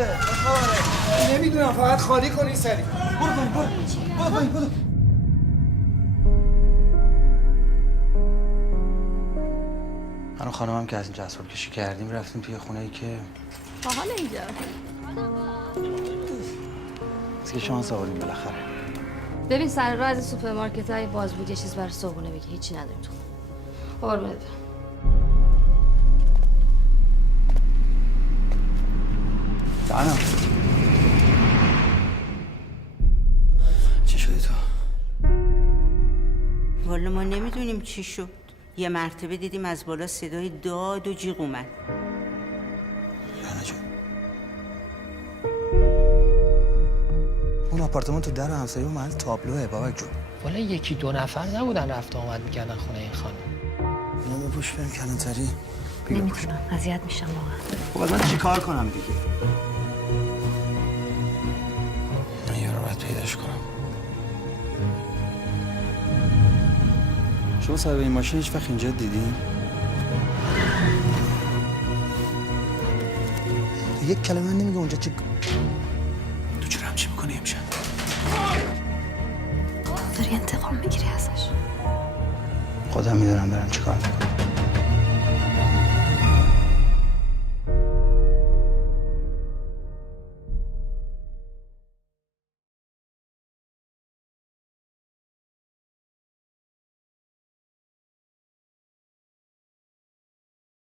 شده؟ چه خبره؟ نمیدونم، فقط خالی کنی سری. برو پایین برو. من و خانمم که از اینجا اسباب کشی کردیم رفتیم توی خونه‌ای که باحال اینجا. از که شانس آوردیم بالاخره. ببین سر راه از سوپرمارکت های باز بود یه چیز برای صبحونه بگی، هیچی نداریم تو. قربونت برم. جانم چی شدی تو؟ والا ما نمیدونیم چی شد. یه مرتبه دیدیم از بالا صدای داد و جیغ اومد. رنا جون اون آپارتمان تو در همسایه و محل تابلوه بابک جون. والا یکی دو نفر نبودن رفت آمد میکردن خونه این خانم. اینو بپوش بریم کلانتری. نمیتونم، اذیت میشم واقعا. خب من چیکار کنم دیگه؟ من یه رو باید پیداش کنم. شما صاحب این ماشین هیچ وقت اینجا دیدین؟ یک کلمه نمیگه اونجا چی؟ تو چرا همچی میکنی امشب؟ داری انتقام میگیری ازش. خودم میدونم دارم چیکار میکنم.